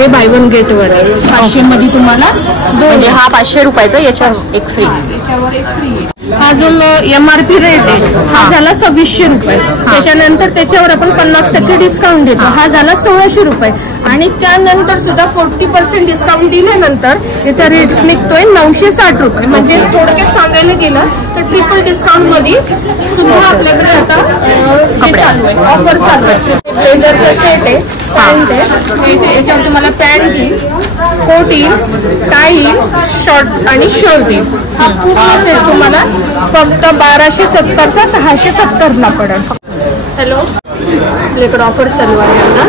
हे by one get वर आहे. 500 मध्ये तुम्हाला दोन. हा 500 रुपयाचा, याच्यावर एक फ्री. याच्यावर एक फ्री. हा जो MRP रेट आहे हा झाला 2600 रुपये. त्याच्यानंतर त्याच्यावर आपण 50% डिस्काउंट देतो. हा झाला 1600 रुपये. आणि त्यानंतर सुद्धा 40% डिस्काउंट दिल्यानंतर याचा रेट निघतोय 960 रुपये. म्हणजे थोडक्यात सांगायला गेलं तर ट्रिपल डिस्काउंट मध्ये सुद्धा आपल्याकडे आता चालू आहे, ऑफर चालू आहे. ब्लेझरचा सेट आहे, पॅन्ट आहे. याच्यावर तुम्हाला पॅन्ट येईल, कोट येईल, टाय येईल, शॉर्ट आणि शर्ट येईल. हा पूर्ण सेट तुम्हाला फक्त 1270चा 670ला पडेल. हॅलो, आपल्याकडे ऑफर चालू आहे आता.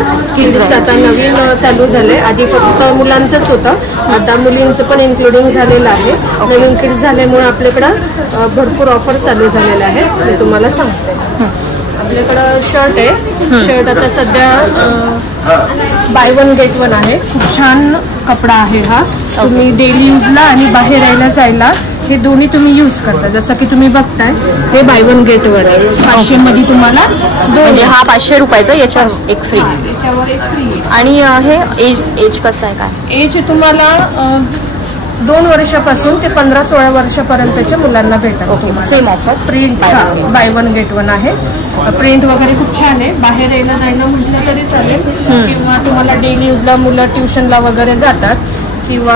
आता नवीन चालू झाले. आधी फक्त मुलांचंच होतं, आता मुलींचं पण इन्क्लुडिंग झालेलं आहे. नवीन किड्स झाल्यामुळे आपल्याकडं भरपूर ऑफर चालू झालेल्या आहेत. मी तुम्हाला सांगते. आपल्याकडं शर्ट आहे. शर्ट आता सध्या बाय वन गेट वन आहे. खूप छान कपडा आहे हा. तुम्ही डेली यूजला आणि बाहेर यायला जायला हे दोन्ही तुम्ही यूज करता. जसं की तुम्ही बघताय हे बाय वन गेट वर आहे. 500 मध्ये तुम्हाला दोन. हा 500 रुपयाचा, याच्यावर एक फ्री. याच्यावर एक फ्री. आणि हे एज कसं आहे, काय एज तुम्हाला 2 वर्षापासून ते 15-16 वर्षापर्यंतच्या मुलांना भेटत. Same offer. Print by one get one आहे. प्रिंट वगैरे खूप छान आहे. बाहेर यायला जायला म्हटलं तरी चालेल, किंवा तुम्हाला डेली यूजला मुलं ट्युशनला वगैरे जातात किंवा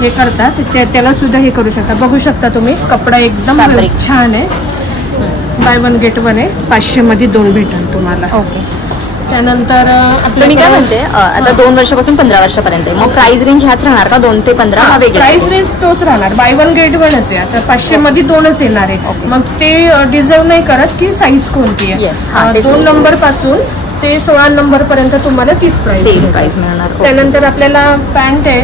हे करतात त्याला सुद्धा हे करू शकता. बघू शकता तुम्ही, कपडा एकदम छान आहे. बाय वन गेट वन आहे. 500 मध्ये दोन भेटेल तुम्हाला. ओके. त्यानंतर मी काय म्हणते, आता 2 वर्षापासून 15 वर्षापर्यंत आहे. मग प्राइस रेंज ह्याच राहणार का? 2 ते 15? प्राइस रेंज तोच राहणार. बाय वन गेट वनच आहे. आता 500 मध्ये दोनच येणार आहे. मग ते डिझर्व नाही करत की साईज कोणती आहे. 2 नंबर पासून ते 16 नंबर पर्यंत तुम्हाला तीच प्राइस मिळणार. त्यानंतर आपल्याला पॅन्ट आहे.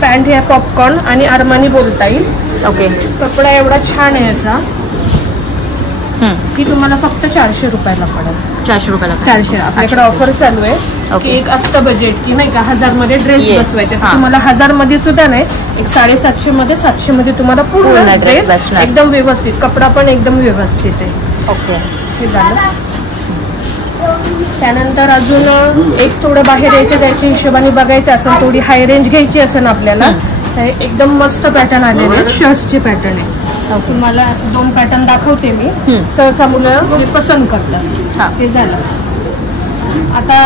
पॅन्ट हे पॉपकॉर्न आणि अरमानी बोलता येईल. ओके. कपडा एवढा छान आहे याचा की तुम्हाला फक्त 400 रुपयाला पडेल. 400 रुपयाला. 400. आपल्याकडे ऑफर चालू आहे की एक असतं बजेट की नाही का 1000 मध्ये ड्रेस बसवायचे. तुम्हाला 1000 मध्ये सुद्धा नाही, एक 750 मध्ये 700 मध्ये तुम्हाला पूर्ण ड्रेस एकदम व्यवस्थित. कपडा पण एकदम व्यवस्थित आहे. ओके. हे झालं. त्यानंतर अजून एक थोडं बाहेर यायच्या जायच्या हिशोबाने बघायचं असेल, थोडी हाय रेंज घ्यायची असेल आपल्याला, एकदम मस्त पॅटर्न आलेले आहेत. शर्ट्सचे पॅटर्न आहे. तुम्हाला 2 पॅटर्न दाखवते मी. सहसा मुलं पसंत करतात. हे झालं. आता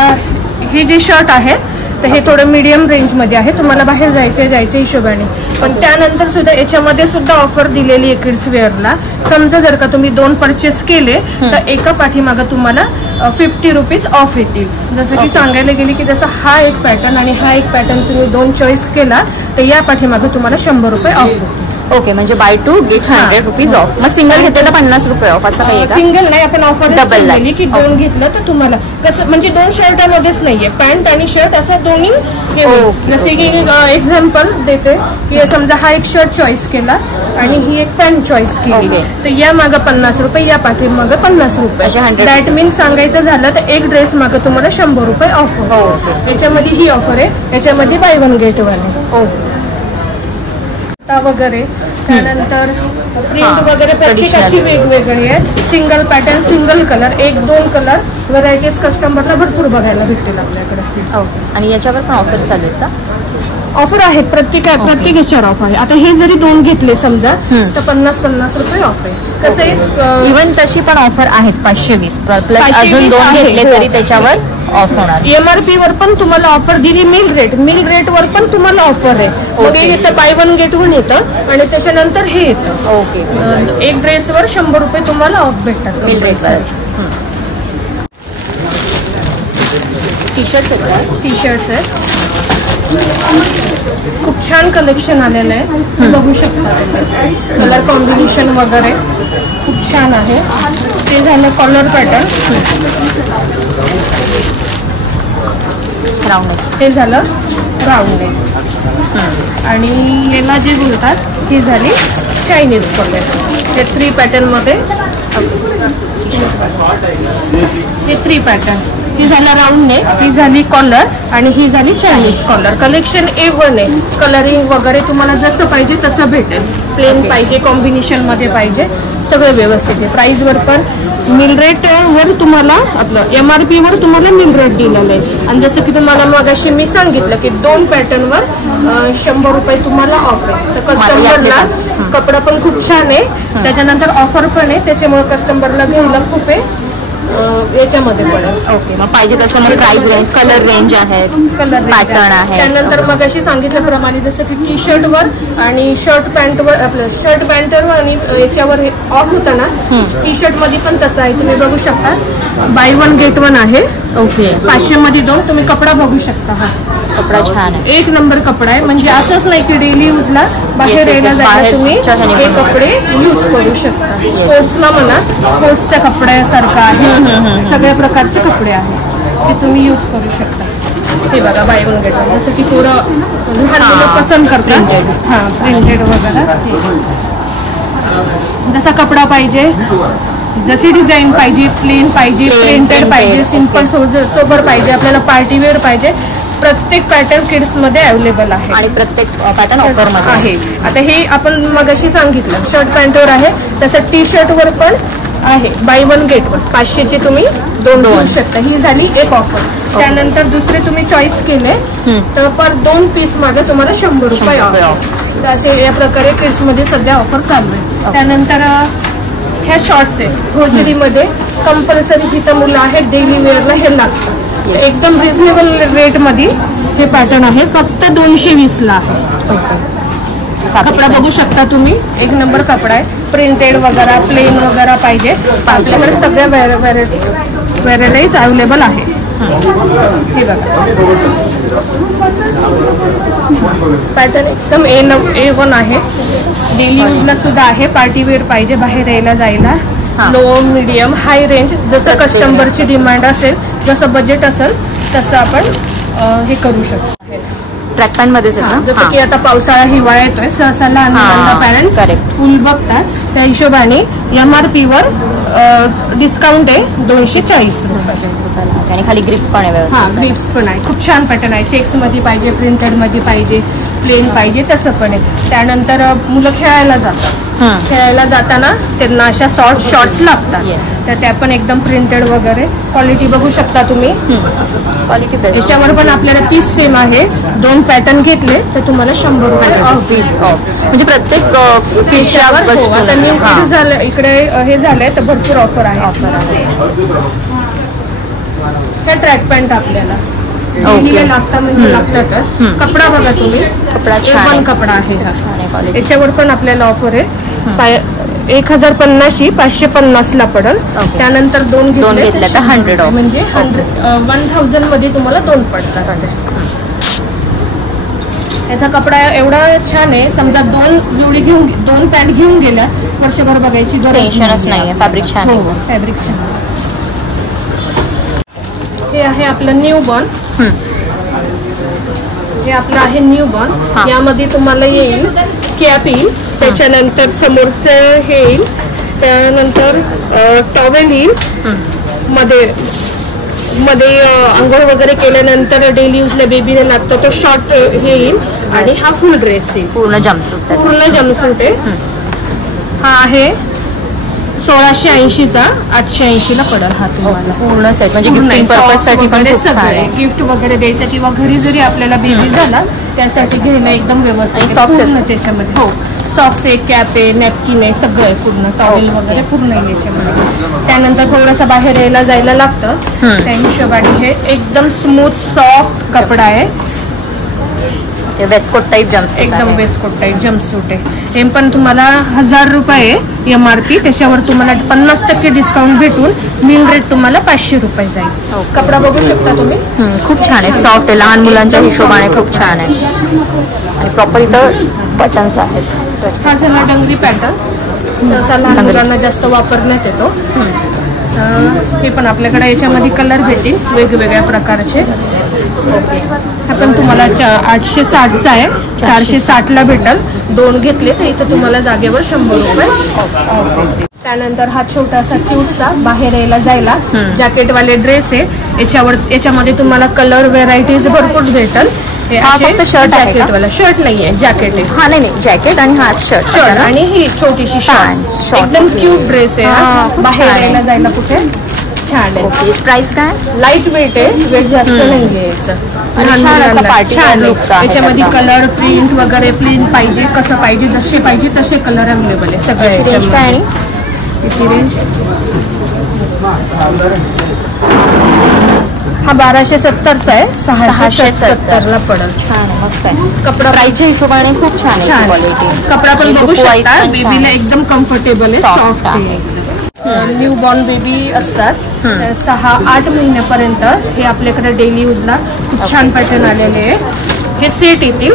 हे जे शर्ट आहे तर हे थोडं मीडियम रेंज मध्ये आहे. तुम्हाला बाहेर जायच्या हिशोबाने. पण त्यानंतर सुद्धा याच्यामध्ये सुद्धा ऑफर दिलेली आहे किड्स वेअरला. समजा जर का तुम्ही 2 परचेस केले तर एका पाठीमागं तुम्हाला 50 रुपीज ऑफ येतील. जसं की सांगायला गेले की जसं हा एक पॅटर्न आणि हा एक पॅटर्न तुम्ही 2 चॉईस केला तर या पाठीमागं तुम्हाला 100 रुपये ऑफ होतील. ओके. म्हणजे बाय 2 गेट 100 रुपीज ऑफ. मग सिंगल घेतलं तर 50 रुपये ऑफ असं काही? सिंगल नाही, आपण ऑफर डबल की 2 घेतलं तर तुम्हाला कसं, म्हणजे 2 शर्टामध्येच नाहीये, पॅन्ट आणि शर्ट असं दोन्ही. जसे की एक्झाम्पल देते की समजा हा एक शर्ट चॉईस केला आणि ही एक पॅन्ट चॉईस केली तर या मागं 50 रुपये, या पाठी मागं 50 रुपये. दॅट मीन्स सांगायचं झालं तर एक ड्रेस मागं तुम्हाला 100 रुपये ऑफ होतो. याच्यामध्ये ही ऑफर आहे. याच्यामध्ये बाय वन गेट वन आहे वगैरे. त्यानंतर प्रिंट वगैरे प्रत्येकाची वेगवेगळी आहे. Single pattern, single colour, 1-2 colour varieties कस्टमरला भरपूर बघायला भेटतील आपल्याकडे. आणि याच्यावर पण ऑफर्स चालू आहेत का? ऑफर आहेत. प्रत्येक याच्यावर ऑफर आहे. आता हे जरी 2 घेतले समजा तर 50 रुपये ऑफर आहे. कसं आहे, इव्हन तशी पण ऑफर आहेच. 520 प्लस अजून 2 घेतले तरी त्याच्यावर ऑफ होणार. MRP वर पण तुम्हाला ऑफर दिली. मिल रेट वर पण तुम्हाला ऑफर आहे. मग येतं बाय वन गेट वन येतं आणि त्याच्यानंतर हे येतं. ओके. एक ड्रेसवर 100 रुपये तुम्हाला ऑफ भेटतात. Mill dress. टी शर्ट्स आहेत. टी शर्ट्स आहेत. खूप छान कलेक्शन आलेलं आहे. बघू शकता. कलर कॉम्बिनेशन वगैरे खूप छान आहे. ते झालं कॉलर पॅटर्न. Round neck. हे झालं राऊंड नेक. आणि याला जे बोलतात ही झाली चायनीज कॉलर. हे 3 पॅटर्न मध्ये हे 3 पॅटर्न. ही झाला राऊंड नेक, ही झाली कॉलर आणि ही झाली चायनीज कॉलर. कलेक्शन A1 आहे. कलरिंग वगैरे तुम्हाला जसं पाहिजे तसं भेटेल. प्लेन पाहिजे, कॉम्बिनेशन मध्ये पाहिजे, सगळं व्यवस्थित आहे. प्राइस वर पण मिल रेट वर तुम्हाला आपलं MRP वर तुम्हाला मिल रेट दिलेलं आहे. आणि जसं की तुम्हाला मगाशी मी सांगितलं की 2 पॅटर्नवर 100 रुपये तुम्हाला ऑफर आहे. तर कस्टमरला कपडा पण खूप छान आहे, त्याच्यानंतर ऑफर पण आहे, त्याच्यामुळे कस्टमरला घ्यायला खूप आहे याच्यामध्ये पडेल. ओके, मग पाहिजे तसं मग प्राइस रेंज, कलर रेंज आहे, कलर पॅटर्न आहे. त्यानंतर मग अशी सांगितल्याप्रमाणे जसं की टी शर्ट वर आणि शर्ट पॅन्टवर आपलं शर्ट पॅन्टवर आणि याच्यावर ऑफ होतं ना, टी शर्ट मध्ये पण तसं आहे. तुम्ही बघू शकता बाय 1 गेट 1 आहे. ओके, 500 मध्ये 2. तुम्ही कपडा बघू शकता. हा कपडा छान आहे, 1 नंबर कपडा आहे. म्हणजे असंच नाही की डेली यूजला बाहेर यायला जायला तुम्ही हे कपडे यूज करू शकता. स्पोर्ट्सला म्हणा, स्पोर्ट्सच्या कपड्यासारखा आहे. सगळ्या प्रकारचे कपडे आहेत ते तुम्ही यूज करू शकता. हे बघा बाय 1 गेट 1, जसं की थोडं लहान मुलं पसंत करतात. हा, प्रिंटेड वगैरे जसा कपडा पाहिजे, जशी डिझाईन पाहिजे, प्लेन पाहिजे, प्रिंटेड पाहिजे, सिंपल सोबर पाहिजे, आपल्याला पार्टी वेअर पाहिजे, प्रत्येक पॅटर्न किड्स मध्ये अवेलेबल आहे आणि प्रत्येक पॅटर्न ऑफर मध्ये आहे. आता हे आपण मगाशी सांगितलं शर्ट पॅन्टवर आहे, तसं टी शर्ट वर पण आहे. बाय 1 गेट 1 500चे तुम्ही 2 घेऊ शकता. ही झाली एक ऑफर. त्यानंतर दुसरे तुम्ही चॉईस केले तर पर 2 पीस मागे तुम्हाला 100 रुपये ऑफ. तर असे या प्रकारे किड्स मध्ये सध्या ऑफर चालू आहे. त्यानंतर ह्या शॉर्ट्स आहेत होजरीमध्ये, कंपल्सरी जिथं मुलं आहेत डेली वेअरला हे लागतं. एकदम रिझनेबल रेट मध्ये हे पॅटर्न आहे, फक्त 220 ला आहे. कपडा बघू शकता तुम्ही, 1 नंबर कपडा आहे. प्रिंटेड वगैरे, प्लेन वगैरे पाहिजे आपल्याकडे सगळ्या व्हरायटीज अवेलेबल आहे. हे बघा पॅटर्न एकदम A1 आहे. डेली यूजला सुद्धा आहे, पार्टी वेअर पाहिजे बाहेर यायला जायला. लो, मीडियम, हाय रेंज, जसं कस्टमरची डिमांड असेल, जसं बजेट असेल तसं आपण हे करू शकतो. ट्रॅक पॅन्ट मध्येच आहे ना, जसं की आता पावसाळा हिवाळा येतोय, सहसा लहान मुलांना पॅरेंट्स फुल बघतात, त्या हिशोबाने MRP वर डिस्काउंट आहे 240 रुपये. आणि खाली ग्रिप पण आहे. हा, ग्रिप्स पण आहे. खूप छान पॅटर्न आहे. चेक्स मध्ये पाहिजे, प्रिंटेड मध्ये पाहिजे, प्लेन पाहिजे, तसं पण आहे. त्यानंतर मुलं खेळायला जातात, खेळायला जाताना त्यांना अशा शॉर्ट्स लागतात, तर त्या पण एकदम प्रिंटेड वगैरे. क्वालिटी बघू शकता तुम्ही, क्वालिटी बेस्ट. त्याच्यावर पण आपल्याला 30 सेम आहे. 2 पॅटर्न घेतले तर तुम्हाला 100 रुपये ऑफ. म्हणजे प्रत्येक आता न्यू झालं इकडे हे झालंय तर भरपूर ऑफर आहे. हे ट्रॅक पॅन्ट आपल्याला लागतात म्हणजे लागतातच. कपडा बघा तुम्ही, कपडा छान कपडा आहे हा. याच्यावर पण आपल्याला ऑफर आहे. 1050 550 ला पडेल. त्यानंतर 2 घेतले तर 100 ऑफ, म्हणजे 1000 मध्ये तुम्हाला 2 पडतात. याचा कपडा एवढा छान आहे, समजा 2 जोडी घेऊन 2 पॅन्ट घेऊन गेल्या वर्षभर बघायची टेन्शनच नाही. फॅब्रिक छान आहे, फॅब्रिक छान. हे आहे आपलं न्यू बॉर्न. हे आपलं आहे न्यू बॉर्न. यामध्ये तुम्हाला येईल कॅप येईल, त्याच्यानंतर समोरचं हे येईल, त्यानंतर टॉवेल येईल, मध्ये आंघोळ वगैरे केल्यानंतर डेली यूजला बेबीने लागतं तो शॉर्ट हे येईल, आणि हा फुल ड्रेस येईल, पूर्ण जम्पसूट आहे. हा आहे 1680 चा 880 ला पडेल हा तुम्हाला पूर्ण सेट. म्हणजे गिफ्टिंग पर्पज साठी पण गिफ्ट वगैरे द्यायचं किंवा घरी जरी आपल्याला बेबी झाला त्यासाठी घ्यायला एकदम व्यवस्थित. सॉक्स त्याच्यामध्ये हो, सॉक्स आहे, कॅप आहे, नॅपकिन आहे, सगळं आहे पूर्ण. टॉवेल वगैरे पूर्ण आहे याच्यामध्ये. त्यानंतर थोडंसं बाहेर यायला जायला लागतं, त्या हिशोबाने हे एकदम स्मूथ सॉफ्ट कपडा आहे. वेस्टकोट टाईप जम्पसूट, एकदम वेस्टकोट टाईप जम्पसूट आहे. हे पण तुम्हाला 1000 रुपये MRP, त्याच्यावर तुम्हाला 50% डिस्काउंट भेटून मिल रेट तुम्हाला 500 रुपये जाईल. कपडा बघू शकता तुम्ही, खूप छान आहे, सॉफ्ट आहे, लहान मुलांच्या हिशोबाने खूप छान आहे. आणि प्रॉपर इथं बटन्स आहेत. हा झाला डंगरी पॅटर्न, सहसा लहान मुलांना जास्त वापरण्यात येतो. हे पण आपल्याकडे याच्यामध्ये कलर भेटतील वेगवेगळ्या प्रकारचे. हा पण तुम्हाला 860चा आहे, 460 ला भेटेल. 2 घेतले तर इथं तुम्हाला जागेवर 100 रुपये. त्यानंतर हा छोटासा क्यूटचा बाहेर यायला जायला जॅकेटवाले ड्रेस आहे. याच्यामध्ये तुम्हाला कलर व्हेरायटीज भरपूर भेटेल. हे हा फक्त शर्ट आहे जॅकेट वाला, शर्ट नाहीये, जॅकेट आहे. हा नाही जॅकेट आणि हा शर्ट शर्ट आणि ही छोटीशी शॉर्ट, एकदम क्यूट ड्रेस आहे. बाहेर यायला जायला कुठे छान आहे. प्राइस काय? लाईट वेट आहे, वेट जास्त नाहीये याचं. छान असा पार्टी छान लुक आहे. त्याच्यामध्ये कलर प्रिंट वगैरे प्रिंट पाहिजे कसं पाहिजे जसे पाहिजे तसे कलर अवेलेबल आहे सगळे. रेंज काय आणि याची रेंज हा 1270चा आहे, 670ला पडेल. छान आहे, मस्त आहे. कपडा प्राइसच्या हिशोबाने खूप छान आहे क्वालिटी. कपडा पण बघू शकता, बेबीला एकदम कम्फर्टेबल आहे, सॉफ्ट आहे. न्यू बॉर्न बेबी असतात 6-8 महिन्यापर्यंत हे आपल्याकडे डेली यूजला खूप छान पॅटर्न आलेले आहे. हे सेट येतील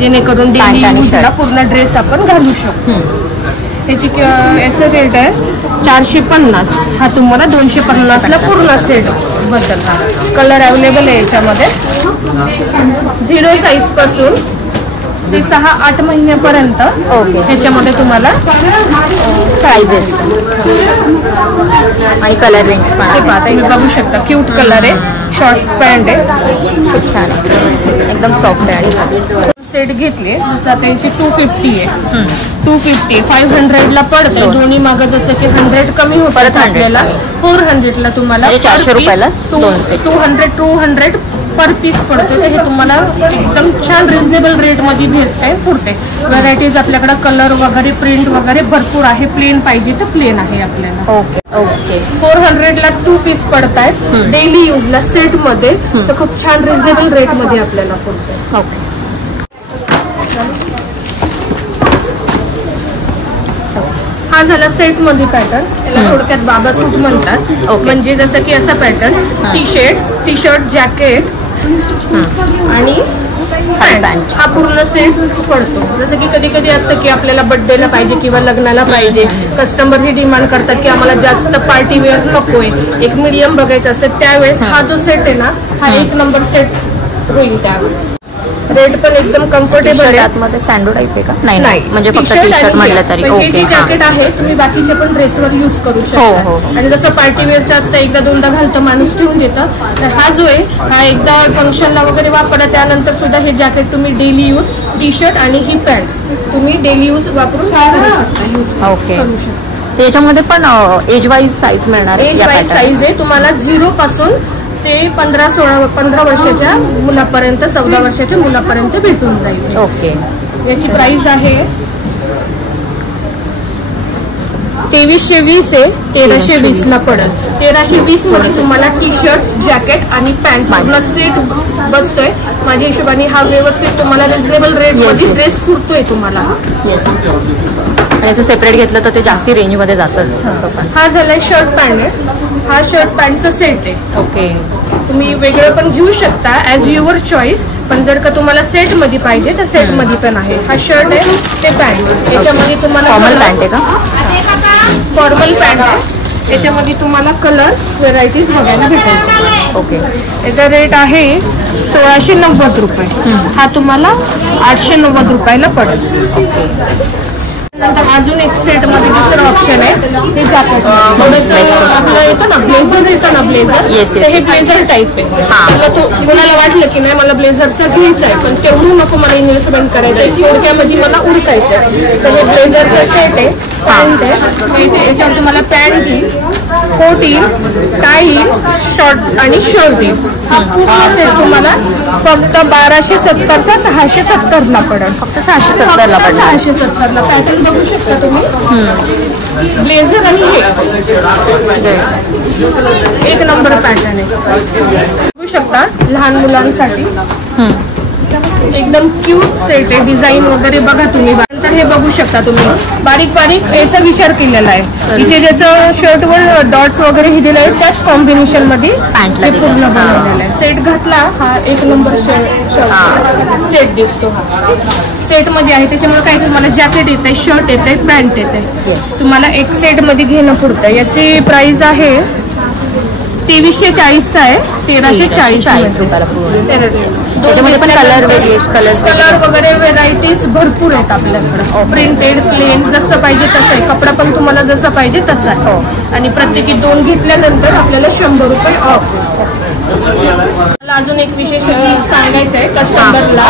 जेणेकरून डेली यूजला पूर्ण ड्रेस आपण घालू शकतो. त्याची याचं रेट आहे 450. हा तुम्हाला 250ला पूर्ण सेट बदलणार. कलर अवेलेबल आहे याच्यामध्ये 0 साईज पासून ते 6-8 महिन्यापर्यंत. ओके. ह्याच्यामध्ये तुम्हाला साइजेस आणि कलर रेंज पण हे पाहता तुम्ही बघू शकता. क्यूट कलर आहे, शॉर्ट पॅन्ट आहे, खूप छान आहे, एकदम सॉफ्ट आहे. आणि सेट घेतले जसं आता याची 250 आहे. 250 500ला पडतो. दोन्ही मागं जसं की 100 कमी होतं परत आपल्याला 400ला तुम्हाला 400 रुपयाला 200 पर पीस पडतो. हे तुम्हाला एकदम छान रिझनेबल रेट मध्ये भेटते. पुरते व्हरायटीज आपल्याकडे कलर वगैरे प्रिंट वगैरे भरपूर आहे. प्लेन पाहिजे तर प्लेन आहे आपल्याला. Okay okay. 400ला 2 पीस पडतायत डेली यूजला सेट मध्ये. तर खूप छान रिझनेबल रेट मध्ये आपल्याला पडतो. ओके. हा झाला सेट मध्ये पॅटर्न. त्याला थोडक्यात बाबा सूट म्हणतात. म्हणजे जसं की असा पॅटर्न टी शर्ट जॅकेट आणि पॅन्ट हा पूर्ण सेट पडतो. जसं की कधी कधी असतं की आपल्याला बर्थडेला पाहिजे किंवा लग्नाला पाहिजे. कस्टमर ही डिमांड करतात की आम्हाला जास्त पार्टी वेअर नकोय, एक मीडियम बघायचं असतं. त्यावेळेस हा जो सेट आहे ना हा 1 नंबर सेट होईल. त्यावेळेस रेट पण एकदम कम्फर्टेबल आहे. आतमध्ये सँडो टाईप आहे का? नाही म्हणजे फक्त टी शर्ट म्हटलं तरी. हे जे जॅकेट आहे तुम्ही बाकीचे पण ड्रेसवर यूज करू शकता. आणि जसं पार्टी वेअरचं असतं एकदा दोनदा घालतं माणूस ठेवून देतं. तर हा जो आहे हा एकदा फंक्शनला वगैरे वापरा. त्यानंतर सुद्धा हे जॅकेट तुम्ही डेली यूज टी शर्ट आणि ही पॅन्ट तुम्ही डेली यूज वापरून करू शकता. ओके. त्याच्यामध्ये पण एज वाईज साईज मिळणार. एज वाईज साईज आहे तुम्हाला 0 पासून ते 15 वर्षाच्या मुलापर्यंत 14 वर्षाच्या मुलापर्यंत भेटून जाईल. ओके. याची प्राइस आहे 2320 आहे. 1320ला पडेल. 1320 मध्ये तुम्हाला टी शर्ट जॅकेट आणि पॅन्ट पूर्ण सेट बसतोय. माझ्या हिशोबाने हा व्यवस्थित तुम्हाला रिझनेबल रेट मध्ये ड्रेस पुरतोय तुम्हाला. आणि असं सेपरेट घेतलं तर ते जास्ती रेंज मध्ये जातच. हा झालाय शर्ट पॅन्ट आहे. हा शर्ट पॅन्टचा सेट आहे. ओके. तुम्ही वेगळं पण घेऊ शकता ऍज युअर चॉईस. पण जर का तुम्हाला सेट मध्ये पाहिजे तर सेट मध्ये पण आहे. हा शर्ट आहे ते पॅन्ट. याच्यामध्ये तुम्हाला फॉर्मल पॅन्ट आहे का? फॉर्मल पॅन्ट आहे. याच्यामध्ये तुम्हाला कलर व्हेरायटीज बघायला भेटेल. ओके. याचा रेट आहे 1690 रुपये. हा तुम्हाला 890 रुपयाला पडेल. नंतर अजून एक सेट मध्ये दुसरं ऑप्शन आहे हे जॅकेट. थोडंसं आपलं येतं ना ब्लेझर येतं ना ब्लेझर. हे ब्लेझर टाईप आहे. कोणाला वाटलं की नाही मला ब्लेझरचं घ्यायचं आहे पण तेवढं नको मला इन्व्हेस्टमेंट करायचं आहे थोडक्यामध्ये मला उरकायचं आहे. तर हे ब्लेझरचं सेट आहे. पॅन्ट आहे. याच्यावर तुम्हाला पॅन्ट येईल, कोट येईल, टाय येईल, शॉर्ट आणि शर्ट येईल. हा पूर्ण सेट तुम्हाला फक्त 1270चा 670ला पडेल. फक्त 670ला पडेल. 670ला. पॅटर्न बघू शकता तुम्ही. ब्लेझर आणि हे 1 नंबर पॅटर्न आहे. बघू शकता लहान मुलांसाठी एकदम क्यूट सेट आहे. डिझाईन वगैरे बघा तुम्ही. नंतर हे बघू शकता तुम्ही बारीक बारीक याचा विचार केलेला आहे. इथे जसं शर्टवर डॉट्स वगैरे हे दिलं आहे त्याच कॉम्बिनेशन मध्ये पॅन्टला पूर्ण बनवलेलं आहे. सेट घातला हा 1 नंबर सेट दिसतो. हा सेट मध्ये आहे. त्याच्यामुळे काय तुम्हाला जॅकेट येते, शर्ट येते, पॅन्ट येते. तुम्हाला एक सेट मध्ये घेणं पुरतं. याची प्राइस आहे 2340चा आहे. 1340 रुपयाला. त्याच्यामध्ये पण कलर वगैरे व्हेरायटीज भरपूर आहेत आपल्याकडे. प्रिंटेड प्लेन जसं पाहिजे तसं आहे. कपडा पण तुम्हाला जसं पाहिजे तसा आहे. आणि प्रत्येकी 2 घेतल्यानंतर आपल्याला 100 रुपये ऑफ. मला अजून एक विशेष सांगायचं आहे कस्टमरला.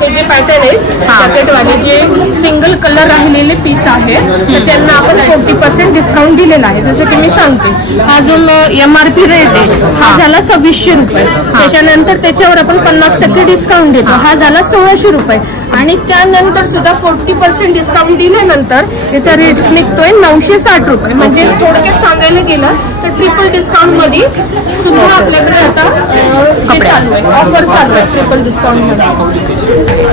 हे जे पॅटर्न आहे पॅकेटवाले जे सिंगल कलर राहिलेले पीस आहे तर त्यांना आपण 40% डिस्काउंट दिलेला आहे. जसं की मी सांगते, हा जो MRP रेट आहे हा झाला 2600 रुपये. त्याच्यानंतर त्याच्यावर आपण 50% डिस्काउंट देतो, हा झाला 1600 रुपये. आणि त्यानंतर सुद्धा 40% डिस्काउंट दिल्यानंतर त्याचा रेट निघतोय 960 रुपये. म्हणजे थोडक्यात सांगायला गेलं तर ट्रिपल डिस्काउंट मध्ये सुद्धा आपल्याकडे आता चालू आहे, ऑफर चालू आहे ट्रिपल डिस्काउंट मध्ये.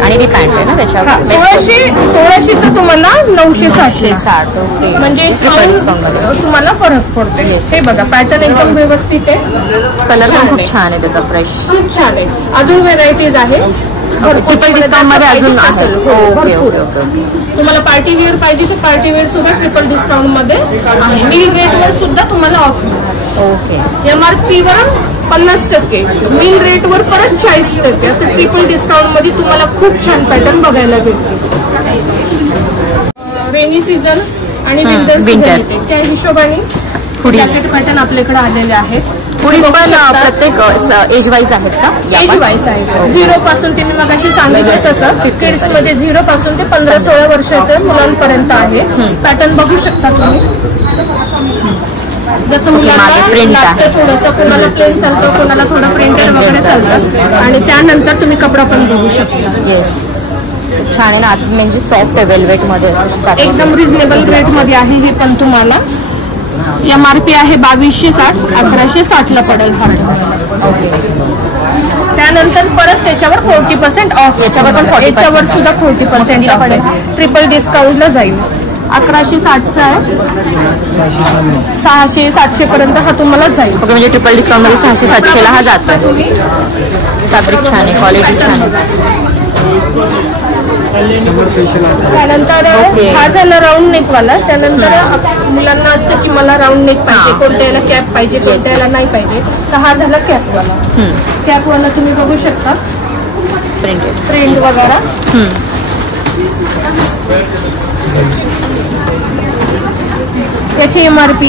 आणि ती पॅन्ट आहे ना त्याच्यावर 1600चं तुम्हाला 960 म्हणजे तुम्हाला फरक पडतो. हे बघा पॅटर्न एकदम व्यवस्थित आहे, कलर पण खूप छान आहे त्याचा, फ्रेश खूप छान आहे. अजून व्हेरायटीज आहे ट्रिपल डिस्काउंट मध्ये अजून आहे. Okay okay okay. तुम्हाला पार्टी वेअर पाहिजे तर पार्टी वेअर सुद्धा ट्रिपल डिस्काउंट मध्ये आहे. मिल रेट वर सुद्धा तुम्हाला ऑफर. ओके. MRP वर 50%, मिल रेट वर परत 40%, असं ट्रिपल डिस्काउंट मध्ये तुम्हाला खूप छान पॅटर्न बघायला भेटते. रेनी सीझन आणि विंटर सीझन त्या हिशोबाने जॅकेट पॅटर्न आपल्याकडे आलेले आहेत. पुढील पण प्रत्येक एज वाईज आहेत का? एज वाईज आहे. 0 पासून तुम्ही मग अशी सांगितलं तसं किड्स मध्ये 0 पासून ते 15-16 वर्षाच्या मुलांपर्यंत आहे. पॅटर्न बघू शकता तुम्ही. जसं मुलांना लागतं थोडंसं, कोणाला प्लेन चालतं, कोणाला थोडं प्रिंटेड वगैरे चालतं. आणि त्यानंतर तुम्ही कपडा पण बघू शकता. येस, छान आहे ना. म्हणजे सॉफ्ट आहे, वेलवेट मध्ये एकदम रिझनेबल रेट मध्ये आहे. हे पण तुम्हाला MRP आहे 2260, 1160 ला पडेल. त्यानंतर परत त्याच्यावर 40% ऑफ, याच्यावर सुद्धा 40% ला पडेल. ट्रिपल डिस्काउंटला जाईल. 1160चा आहे, 600-700 पर्यंत हा तुम्हाला जाईल. ओके, म्हणजे ट्रिपल डिस्काउंट मध्ये 600-700 ला हा जातो. फॅब्रिक छान आहे, क्वालिटी छान आहे. त्यानंतर हा झाला राऊंड नेक वाला. त्यानंतर मुलांना असतं की मला राऊंड नेक पाहिजे, कोणत्याला कॅप पाहिजे, कोणत्याला नाही पाहिजे, तर हा झाला कॅप वाला. कॅप वाला तुम्ही बघू शकता, प्रिंट वगैरे. त्याची MRP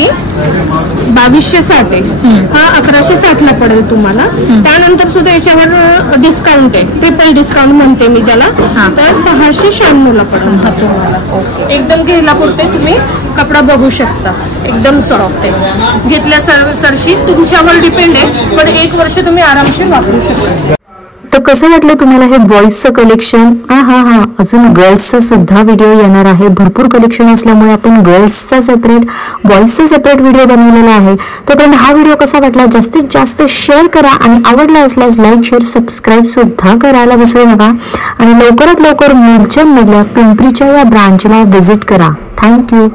2260 आहे, हा 1160 ला पडेल तुम्हाला. त्यानंतर सुद्धा याच्यावर डिस्काउंट आहे, ट्रिपल डिस्काउंट म्हणते मी ज्याला, तर 696 ला पडेल हा तुम्हाला. एकदम घ्यायला पुरते तुम्ही कपडा बघू शकता, एकदम सॉफ्ट आहे. घेतल्या सरशी तुमच्यावर डिपेंड आहे, पण 1 वर्ष तुम्ही आरामशीर वापरू शकता. तर कसं वाटलं तुम्हाला हे बॉईजचं कलेक्शन? हा अजून गर्ल्सचा सुद्धा व्हिडिओ येणार आहे. भरपूर कलेक्शन असल्यामुळे आपण गर्ल्सचा सेपरेट, बॉईजचा सेपरेट व्हिडिओ बनवलेला आहे. तोपर्यंत हा व्हिडिओ कसा वाटला जास्तीत जास्त शेअर करा आणि आवडला असल्यास लाईक, शेअर, सबस्क्राईब सुद्धा करायला विसरू नका. आणि लवकरात लवकर मुलचंदमधल्या पिंपरीच्या या ब्रांचला व्हिजिट करा. थँक्यू.